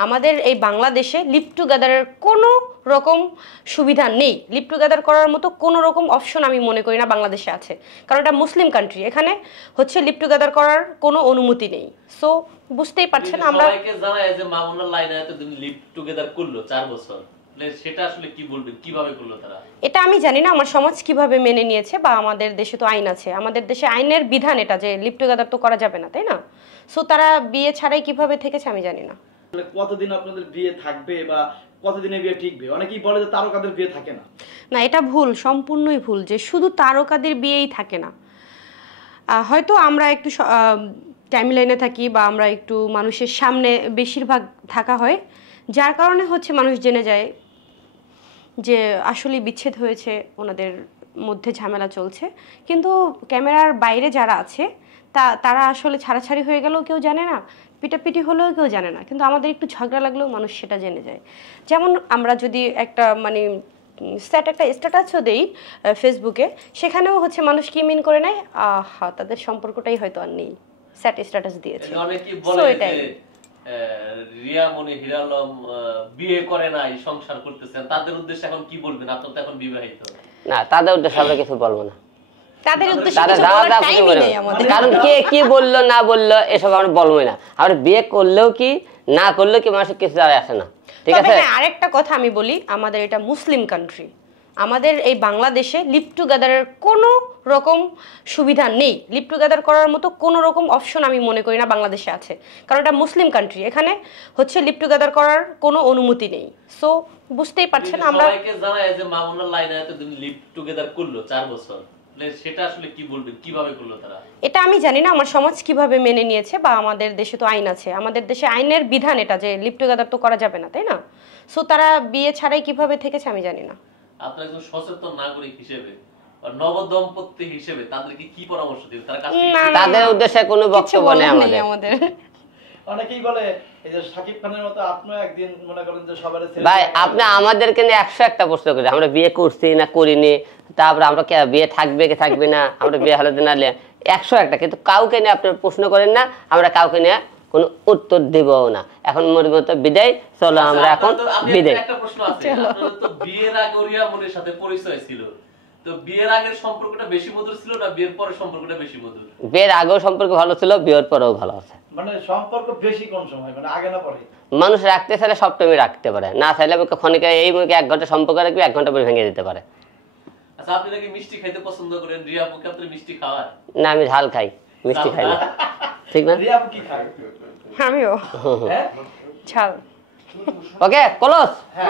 আমাদের এই বাংলাদেশে লিভ টুগেদারের কোনো রকম সুবিধা নেই। লিভ টুগেদার করার মতো কোনো রকম অপশন আমি মনে করি না বাংলাদেশে আছে, কারণ এটা মুসলিম কান্ট্রি। এখানে হচ্ছে লিভ টুগেদার করার কোনো অনুমতি নেই। সো বুঝতেই পারছেন, আমরা সবাইকে জানাই যে মামুনুল লাইনা এতদিন লিভ টুগেদার করলো 4 বছর, সেটা আসলে কি বলবেন, কিভাবে করলো তারা? এটা আমি জানি না আমার সমাজ কিভাবে মেনে নিয়েছে, বা আমাদের দেশে তো আইন আছে, আমাদের দেশে আইনের বিধান এটা যে লিভ টুগেদার তো করা যাবে না, তাই না? সো তারা বিয়ে ছাড়াই কিভাবে থেকেছে আমি জানি না। কতদিন আপনাদের বিয়ে থাকবে বা কতদিনে বিয়ে ঠিকবে? অনেকেই বলে যে তারকাদের বিয়ে থাকে না। না, এটা ভুল, সম্পূর্ণই ভুল যে শুধু তারকাদের বিয়েই থাকে না। হয়তো আমরা একটু টাইমলাইনে থাকি বা আমরা একটু মানুষের সামনে বেশিরভাগ থাকা হয়, যার কারণে হচ্ছে মানুষ জেনে যায় যে আসলে বিচ্ছেদ হয়েছে, ওনাদের মধ্যে ঝামেলা চলছে। কিন্তু ক্যামেরার বাইরে যারা আছে তারা আসলে ছাড়াছাড়ি হয়ে গেলেও কেউ জানে না, পিটাপিটি হলেও কেউ জানে না, কিন্তু আমাদের একটু ঝগড়া লাগলেও মানুষ সেটা জেনে যায়। যেমন আমরা যদি একটা একটা স্ট্যাটাসও দেই ফেসবুকে, সেখানেও হচ্ছে মানুষ কি মিন করে নেয়, তাদের সম্পর্কটাই হয়তো আর নেই, স্ট্যাটাস দিয়েছে। অনেকেই বলে যে রিয়া মনি হিরা আলম বিয়ে করে নাই, সংসার করতেছেন, তাদের উদ্দেশ্যে এখন কি বলবেন? আপনারা তো এখন বিবাহিত। না, তাদের উদ্দেশ্যে আমরা কিছু বলবো না। তাদের উদ্দেশ্যে কিছু বলার টাইমই নেই আমাদের, কারণ কে কি বললো না বললো এসব আমরা বলবোই না। আমরা বিয়ে করলেও কি না করলেও কি মানুষের কিছু যায় আসে না, ঠিক আছে? হ্যাঁ, আরেকটা কথা আমি বলি, আমাদের এটা মুসলিম কান্ট্রি, আমাদের এই বাংলাদেশে লিভ টুগেদারের কোনো রকম সুবিধা নেই। লিভ টুগেদার করার মতো কোনো রকম অপশন আমি মনে করি না বাংলাদেশে আছে, কারণ এটা মুসলিম কান্ট্রি। এখানে হচ্ছে লিভ টুগেদার করার কোনো অনুমতি নেই। সো বুঝতেই পারছেন, আমরা সবাইকে জানাই যে মামুনুল লাইনা এতদিন লিভ টুগেদার করলো 4 বছর, সেটা আসলে কি বলবেন, কিভাবে করলো তারা? এটা আমি জানি না আমার সমাজ কিভাবে মেনে নিয়েছে, বা আমাদের দেশে তো আইন আছে, আমাদের দেশে আইনের বিধান এটা যে লিভ টুগেদার তো করা যাবে না, তাই না? সো তারা বিয়ে ছাড়াই কিভাবে থেকেছে আমি জানি না। আপনারা একজন সচেতন নাগরিক হিসেবে, নবদম্পতি হিসেবে তাদেরকে কি পরামর্শ দিবেন? তাদের উদ্দেশ্যে কোনো বক্তব্য নেই আমাদের। অনেকেই বলে এই যে শাকিব খানের মতো আপনিও একদিন মনে করেন যে সবার ভাই, আপনি আমাদেরকে নিয়ে 101টা প্রশ্ন করেন, আমরা বিয়ে করছি না করিনি, তারপরে আমরা বিয়ে থাকবে কি থাকবে না, আমরা বিয়ে হলে না 101টা, কিন্তু কাউকে নিয়ে আপনি প্রশ্ন করেন না, আমরা কাউকে নিয়ে কোনো উত্তর দেব না। এখন মোর মতো বিদায়, চলো আমরা এখন বিদায়। একটা প্রশ্ন আছে, আপনাদের তো বিয়ের আগে রিয়া মনির সাথে পরিচয় ছিল, তো বিয়ের আগের সম্পর্কটা বেশি মধুর ছিল না বিয়ের পরের সম্পর্কটা বেশি মধুর? বিয়ের আগেও সম্পর্ক ভালো ছিল, বিয়ের পরেও ভালো আছে। মানে সম্পর্ক বেশি কোন সময়, মানে আগে না পরে? মানুষ রাখতে চাইলে সব টাইমে রাখতে পারে, না চাইলে ক্ষণিকে এই মুখে 1 ঘন্টা সম্পর্ক রাখবে, 1 ঘন্টা পরে ভেঙে দিতে পারে। আচ্ছা, আপনি নাকি মিষ্টি খাইতে পছন্দ করেন, রিয়া আপুকে আপনি মিষ্টি খাওয়ান? না, আমি ঝাল খাই, মিষ্টি খাই না, ঠিক না? রিয়া আপু কি খায়? আমিও হ্যাঁ, ঝাল। ওকে, ক্লোজ। হ্যাঁ,